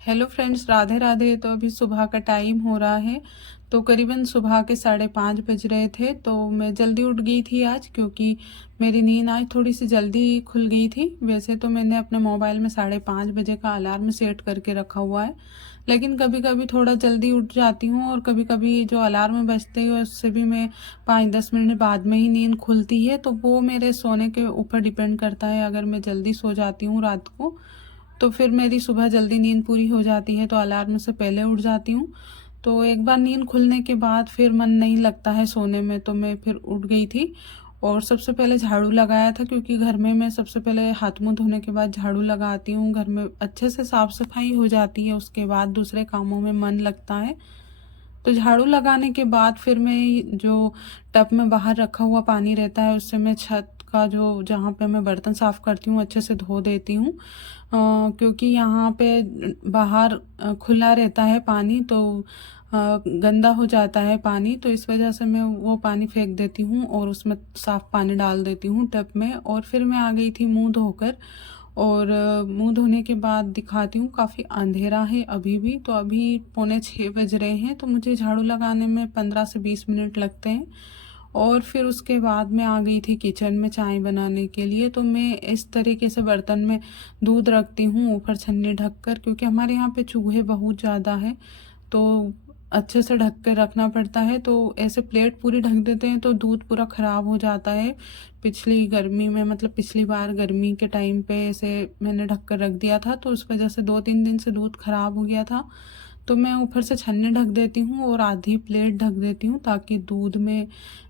Hello friends, Radhe Radhe. तो अभी सुबह का टाइम हो रहा है, तो करीबन सुबह के 5:30 बज रहे थे। तो मैं जल्दी उठ गई थी आज, क्योंकि मेरी नींद आज थोड़ी सी जल्दी खुल गई थी। वैसे तो मैंने अपने मोबाइल में 5:30 बजे का अलार्म सेट करके रखा हुआ है, लेकिन कभी कभी थोड़ा जल्दी उठ जाती हूँ और कभी कभी जो अलार्म बजते हैं उससे भी मैं 5-10 मिनट बाद में ही नींद खुलती है। तो वो मेरे सोने के ऊपर डिपेंड करता है। अगर मैं जल्दी सो जाती हूँ रात को तो फिर मेरी सुबह जल्दी नींद पूरी हो जाती है, तो अलार्म से पहले उठ जाती हूँ। तो एक बार नींद खुलने के बाद फिर मन नहीं लगता है सोने में, तो मैं फिर उठ गई थी और सबसे पहले झाड़ू लगाया था, क्योंकि घर में मैं सबसे पहले हाथ मुंह धोने के बाद झाड़ू लगाती हूँ। घर में अच्छे से साफ सफाई हो जाती है, उसके बाद दूसरे कामों में मन लगता है। तो झाड़ू लगाने के बाद फिर मैं जो टब में बाहर रखा हुआ पानी रहता है उससे मैं छत का जो जहाँ पे मैं बर्तन साफ करती हूँ अच्छे से धो देती हूँ। क्योंकि यहाँ पे बाहर खुला रहता है पानी, तो गंदा हो जाता है पानी, तो इस वजह से मैं वो पानी फेंक देती हूँ और उसमें साफ पानी डाल देती हूँ टब में। और फिर मैं आ गई थी मुंह धोकर, और मुंह धोने के बाद दिखाती हूँ काफ़ी अंधेरा है अभी भी। तो अभी 5:45 बज रहे हैं, तो मुझे झाड़ू लगाने में 15 से 20 मिनट लगते हैं। और फिर उसके बाद मैं आ गई थी किचन में चाय बनाने के लिए। तो मैं इस तरीके से बर्तन में दूध रखती हूँ ऊपर छन्नी ढक कर, क्योंकि हमारे यहाँ पे चूहे बहुत ज़्यादा है, तो अच्छे से ढक के रखना पड़ता है। तो ऐसे प्लेट पूरी ढक देते हैं तो दूध पूरा ख़राब हो जाता है। पिछली गर्मी में, मतलब पिछली बार गर्मी के टाइम पे ऐसे मैंने ढक कर रख दिया था, तो उस वजह से 2-3 दिन से दूध ख़राब हो गया था। तो मैं ऊपर से छन्नी ढक देती हूँ और आधी प्लेट ढक देती हूँ, ताकि दूध में,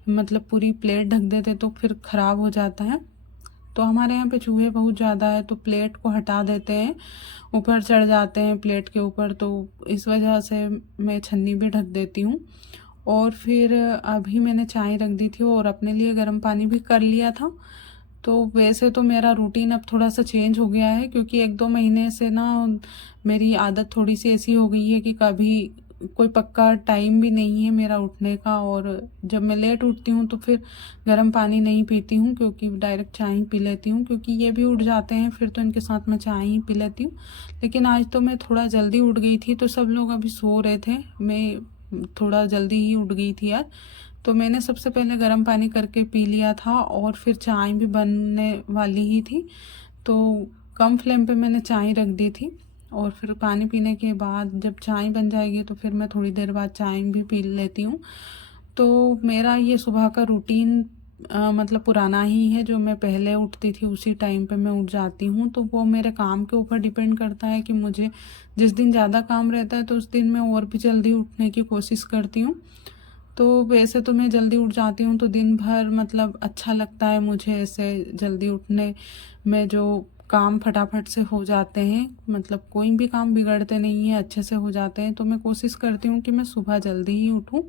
मतलब पूरी प्लेट ढक देते तो फिर ख़राब हो जाता है। तो हमारे यहाँ पे चूहे बहुत ज़्यादा है, तो प्लेट को हटा देते हैं, ऊपर चढ़ जाते हैं प्लेट के ऊपर, तो इस वजह से मैं छन्नी भी ढक देती हूँ। और फिर अभी मैंने चाय रख दी थी और अपने लिए गर्म पानी भी कर लिया था। तो वैसे तो मेरा रूटीन अब थोड़ा सा चेंज हो गया है, क्योंकि 1-2 महीने से ना मेरी आदत थोड़ी सी ऐसी हो गई है कि कभी कोई पक्का टाइम भी नहीं है मेरा उठने का। और जब मैं लेट उठती हूँ तो फिर गर्म पानी नहीं पीती हूँ, क्योंकि डायरेक्ट चाय ही पी लेती हूँ, क्योंकि ये भी उठ जाते हैं फिर, तो इनके साथ मैं चाय ही पी लेती हूँ। लेकिन आज तो मैं थोड़ा जल्दी उठ गई थी, तो सब लोग अभी सो रहे थे, मैं थोड़ा जल्दी ही उठ गई थी आज। तो मैंने सबसे पहले गर्म पानी करके पी लिया था और फिर चाय भी बनने वाली ही थी, तो कम फ्लेम पे मैंने चाय रख दी थी। और फिर पानी पीने के बाद जब चाय बन जाएगी तो फिर मैं थोड़ी देर बाद चाय भी पी लेती हूँ। तो मेरा ये सुबह का रूटीन मतलब पुराना ही है। जो मैं पहले उठती थी उसी टाइम पे मैं उठ जाती हूँ। तो वो मेरे काम के ऊपर डिपेंड करता है कि मुझे जिस दिन ज़्यादा काम रहता है तो उस दिन मैं और भी जल्दी उठने की कोशिश करती हूँ। तो वैसे तो मैं जल्दी उठ जाती हूँ तो दिन भर मतलब अच्छा लगता है मुझे ऐसे जल्दी उठने में। जो काम फटाफट से हो जाते हैं, मतलब कोई भी काम बिगड़ते नहीं है, अच्छे से हो जाते हैं। तो मैं कोशिश करती हूँ कि मैं सुबह जल्दी ही उठूँ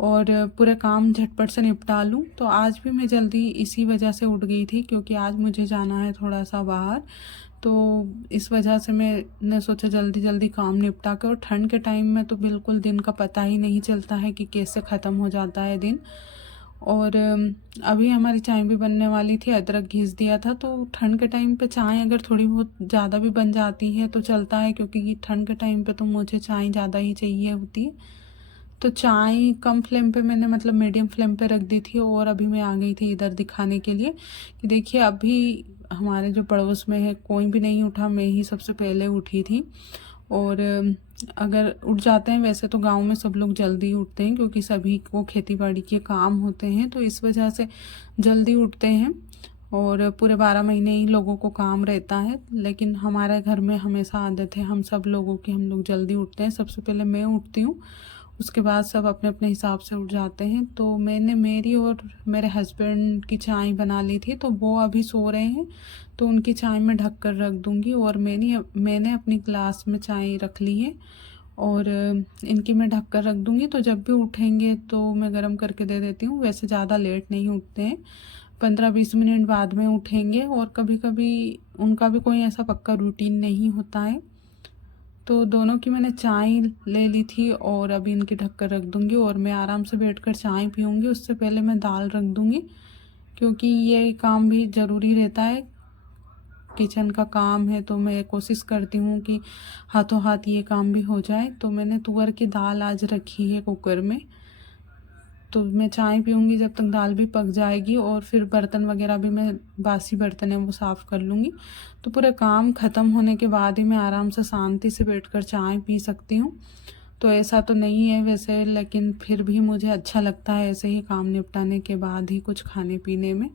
और पूरे काम झटपट से निपटा लूँ। तो आज भी मैं जल्दी इसी वजह से उठ गई थी, क्योंकि आज मुझे जाना है थोड़ा सा बाहर। तो इस वजह से मैंने सोचा जल्दी जल्दी काम निपटा के। और ठंड के टाइम में तो बिल्कुल दिन का पता ही नहीं चलता है कि कैसे ख़त्म हो जाता है दिन। और अभी हमारी चाय भी बनने वाली थी, अदरक घिस दिया था। तो ठंड के टाइम पे चाय अगर थोड़ी बहुत ज़्यादा भी बन जाती है तो चलता है, क्योंकि ठंड के टाइम पे तो मुझे चाय ज़्यादा ही चाहिए होती है। तो चाय कम फ्लेम पे मैंने, मतलब मीडियम फ्लेम पे रख दी थी। और अभी मैं आ गई थी इधर दिखाने के लिए कि देखिए अभी हमारे जो पड़ोस में है कोई भी नहीं उठा, मैं ही सबसे पहले उठी थी। और अगर उठ जाते हैं, वैसे तो गांव में सब लोग जल्दी उठते हैं क्योंकि सभी को खेती बाड़ी के काम होते हैं, तो इस वजह से जल्दी उठते हैं। और पूरे 12 महीने ही लोगों को काम रहता है, लेकिन हमारे घर में हमेशा आदत है हम सब लोगों की, हम लोग जल्दी उठते हैं। सबसे पहले मैं उठती हूँ, उसके बाद सब अपने अपने हिसाब से उठ जाते हैं। तो मैंने मेरी और मेरे हस्बैंड की चाय बना ली थी, तो वो अभी सो रहे हैं, तो उनकी चाय मैं ढक कर रख दूँगी। और मैंने अपनी ग्लास में चाय रख ली है और इनकी मैं ढक कर रख दूँगी। तो जब भी उठेंगे तो मैं गर्म करके दे देती हूँ। वैसे ज़्यादा लेट नहीं उठते हैं, 15-20 मिनट बाद में उठेंगे। और कभी कभी उनका भी कोई ऐसा पक्का रूटीन नहीं होता है। तो दोनों की मैंने चाय ले ली थी और अभी इनकी ढक कर रख दूँगी और मैं आराम से बैठकर चाय पीऊँगी। उससे पहले मैं दाल रख दूँगी, क्योंकि ये काम भी ज़रूरी रहता है किचन का काम है तो मैं कोशिश करती हूँ कि हाथों हाथ ये काम भी हो जाए। तो मैंने तुअर की दाल आज रखी है कुकर में, तो मैं चाय पीऊँगी जब तक दाल भी पक जाएगी, और फिर बर्तन वगैरह भी मैं बासी बर्तन है वो साफ़ कर लूँगी। तो पूरा काम ख़त्म होने के बाद ही मैं आराम से शांति से बैठकर चाय पी सकती हूँ। तो ऐसा तो नहीं है वैसे, लेकिन फिर भी मुझे अच्छा लगता है ऐसे ही काम निपटाने के बाद ही कुछ खाने पीने में।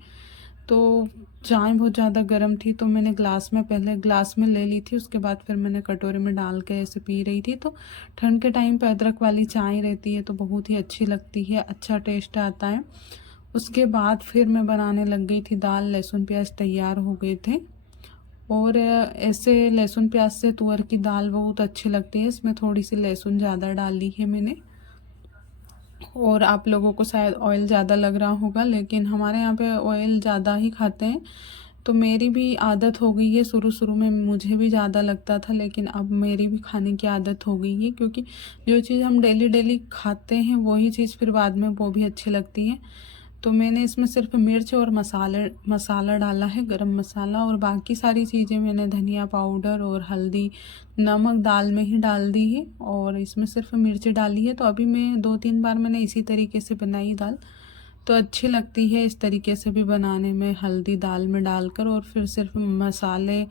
तो चाय बहुत ज़्यादा गर्म थी तो मैंने पहले ग्लास में ले ली थी, उसके बाद फिर मैंने कटोरे में डाल के ऐसे पी रही थी। तो ठंड के टाइम पे अदरक वाली चाय रहती है तो बहुत ही अच्छी लगती है, अच्छा टेस्ट आता है। उसके बाद फिर मैं बनाने लग गई थी दाल। लहसुन प्याज तैयार हो गए थे, और ऐसे लहसुन प्याज से तुअर की दाल बहुत अच्छी लगती है। इसमें थोड़ी सी लहसुन ज़्यादा डाली है मैंने, और आप लोगों को शायद ऑयल ज़्यादा लग रहा होगा, लेकिन हमारे यहाँ पे ऑयल ज़्यादा ही खाते हैं। तो मेरी भी आदत हो गई है, शुरू शुरू में मुझे भी ज़्यादा लगता था, लेकिन अब मेरी भी खाने की आदत हो गई है, क्योंकि जो चीज़ हम डेली डेली खाते हैं वही चीज़ फिर बाद में वो भी अच्छी लगती है। तो मैंने इसमें सिर्फ मिर्च और मसाला डाला है, गरम मसाला, और बाकी सारी चीज़ें मैंने धनिया पाउडर और हल्दी, नमक दाल में ही डाल दी है, और इसमें सिर्फ मिर्च डाली है। तो अभी मैं 2-3 बार मैंने इसी तरीके से बनाई दाल, तो अच्छी लगती है इस तरीके से भी बनाने में, हल्दी दाल में डालकर, और फिर सिर्फ मसाले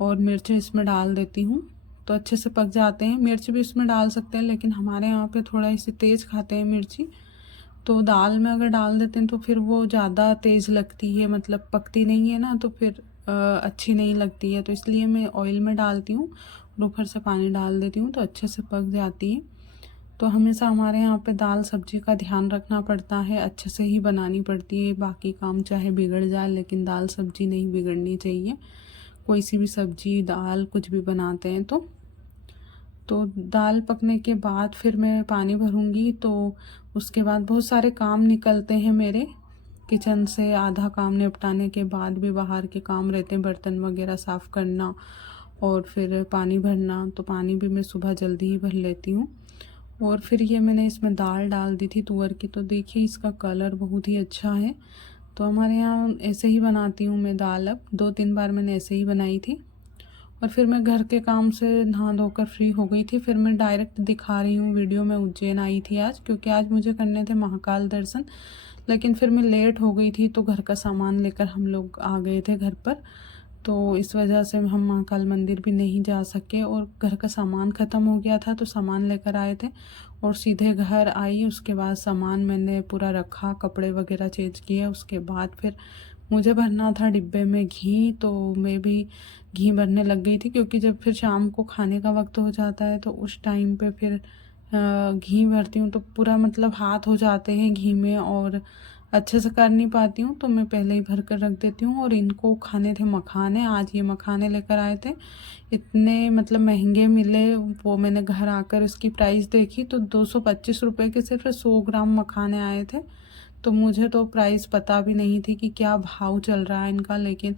और मिर्च इसमें डाल देती हूँ तो अच्छे से पक जाते हैं। मिर्च भी इसमें डाल सकते हैं, लेकिन हमारे यहाँ पे थोड़ा इसे तेज़ खाते हैं मिर्ची, तो दाल में अगर डाल देते हैं तो फिर वो ज़्यादा तेज़ लगती है, मतलब पकती नहीं है ना, तो फिर अच्छी नहीं लगती है। तो इसलिए मैं ऑयल में डालती हूँ और ऊपर से पानी डाल देती हूँ तो अच्छे से पक जाती है। तो हमेशा हमारे यहाँ पे दाल सब्जी का ध्यान रखना पड़ता है, अच्छे से ही बनानी पड़ती है। बाकी काम चाहे बिगड़ जाए, लेकिन दाल सब्जी नहीं बिगड़नी चाहिए। कोई सी भी सब्जी दाल कुछ भी बनाते हैं तो दाल पकने के बाद फिर मैं पानी भरूँगी। तो उसके बाद बहुत सारे काम निकलते हैं मेरे किचन से। आधा काम निपटाने के बाद भी बाहर के काम रहते हैं, बर्तन वगैरह साफ़ करना और फिर पानी भरना। तो पानी भी मैं सुबह जल्दी ही भर लेती हूँ। और फिर ये मैंने इसमें दाल डाल दी थी तुअर की, तो देखिए इसका कलर बहुत ही अच्छा है। तो हमारे यहाँ ऐसे ही बनाती हूँ मैं दाल। अब 2-3 बार मैंने ऐसे ही बनाई थी, और फिर मैं घर के काम से नहा धोकर फ्री हो गई थी। फिर मैं डायरेक्ट दिखा रही हूँ वीडियो में, उज्जैन आई थी आज, क्योंकि आज मुझे करने थे महाकाल दर्शन, लेकिन फिर मैं लेट हो गई थी तो घर का सामान लेकर हम लोग आ गए थे घर पर। तो इस वजह से हम महाकाल मंदिर भी नहीं जा सके, और घर का सामान ख़त्म हो गया था तो सामान लेकर आए थे और सीधे घर आई। उसके बाद सामान मैंने पूरा रखा, कपड़े वगैरह चेंज किए। उसके बाद फिर मुझे भरना था डिब्बे में घी, तो मैं भी घी भरने लग गई थी, क्योंकि जब फिर शाम को खाने का वक्त हो जाता है तो उस टाइम पे फिर घी भरती हूँ तो पूरा मतलब हाथ हो जाते हैं घी में, और अच्छे से कर नहीं पाती हूँ। तो मैं पहले ही भर कर रख देती हूँ। और इनको खाने थे मखाने, आज ये मखाने लेकर आए थे। इतने मतलब महंगे मिले, वो मैंने घर आकर इसकी प्राइस देखी तो 225 रुपये के सिर्फ 100 ग्राम मखाने आए थे। तो मुझे तो प्राइस पता भी नहीं थी कि क्या भाव चल रहा है इनका, लेकिन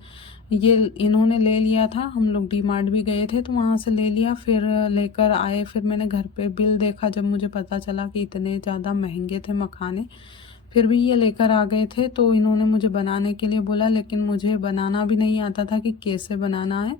ये इन्होंने ले लिया था। हम लोग डी मार्ट भी गए थे तो वहाँ से ले लिया, फिर लेकर आए। फिर मैंने घर पे बिल देखा जब मुझे पता चला कि इतने ज़्यादा महंगे थे मखाने, फिर भी ये लेकर आ गए थे। तो इन्होंने मुझे बनाने के लिए बोला, लेकिन मुझे बनाना भी नहीं आता था कि कैसे बनाना है,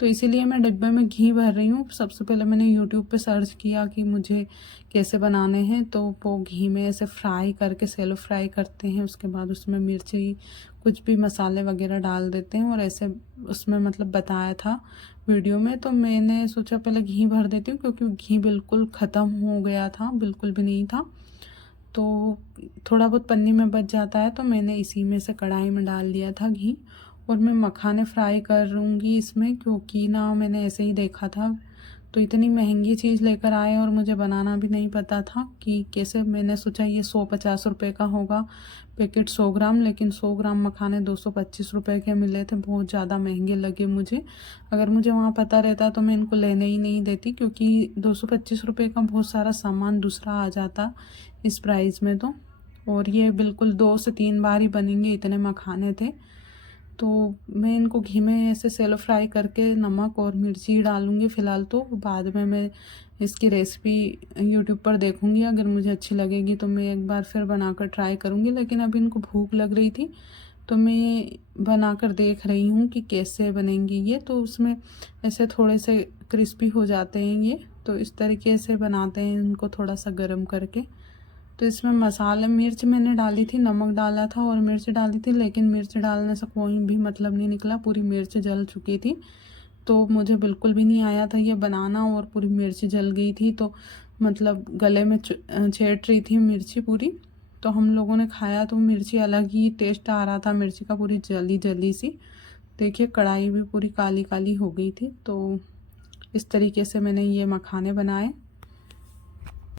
तो इसीलिए मैं डिब्बे में घी भर रही हूँ। सबसे पहले मैंने यूट्यूब पे सर्च किया कि मुझे कैसे बनाने हैं, तो वो घी में ऐसे फ्राई करके सेलो फ्राई करते हैं। उसके बाद उसमें मिर्ची कुछ भी मसाले वगैरह डाल देते हैं, और ऐसे उसमें मतलब बताया था वीडियो में। तो मैंने सोचा पहले घी भर देती हूँ, क्योंकि घी बिल्कुल ख़त्म हो गया था, बिल्कुल भी नहीं था। तो थोड़ा बहुत पन्नी में बच जाता है, तो मैंने इसी में से कढ़ाई में डाल दिया था घी। और मैं मखाने फ्राई करूँगी इसमें, क्योंकि ना मैंने ऐसे ही देखा था। तो इतनी महंगी चीज़ लेकर आए और मुझे बनाना भी नहीं पता था कि कैसे। मैंने सोचा ये 150 रुपये का होगा पैकेट 100 ग्राम, लेकिन 100 ग्राम मखाने 225 रुपये के मिले थे। बहुत ज़्यादा महंगे लगे मुझे। अगर मुझे वहाँ पता रहता तो मैं इनको लेने ही नहीं देती, क्योंकि 225 रुपये का बहुत सारा सामान दूसरा आ जाता इस प्राइस में। तो और ये बिल्कुल 2 से 3 बार ही बनेंगे, इतने मखाने थे। तो मैं इनको घी में ऐसे सेलो फ्राई करके नमक और मिर्ची डालूँगी फ़िलहाल। तो बाद में मैं इसकी रेसिपी यूट्यूब पर देखूँगी, अगर मुझे अच्छी लगेगी तो मैं एक बार फिर बनाकर ट्राई करूँगी। लेकिन अभी इनको भूख लग रही थी तो मैं बना कर देख रही हूँ कि कैसे बनेंगी ये। तो उसमें ऐसे थोड़े से क्रिस्पी हो जाते हैं ये, तो इस तरीके से बनाते हैं इनको थोड़ा सा गर्म करके। तो इसमें मसाले मिर्च मैंने डाली थी, नमक डाला था और मिर्च डाली थी, लेकिन मिर्च डालने से कोई भी मतलब नहीं निकला, पूरी मिर्च जल चुकी थी। तो मुझे बिल्कुल भी नहीं आया था ये बनाना और पूरी मिर्च जल गई थी, तो मतलब गले में छेड़ रही थी मिर्ची पूरी। तो हम लोगों ने खाया तो मिर्ची अलग ही टेस्ट आ रहा था, मिर्ची का पूरी जली जली सी। देखिए कढ़ाई भी पूरी काली काली हो गई थी। तो इस तरीके से मैंने ये मखाने बनाए।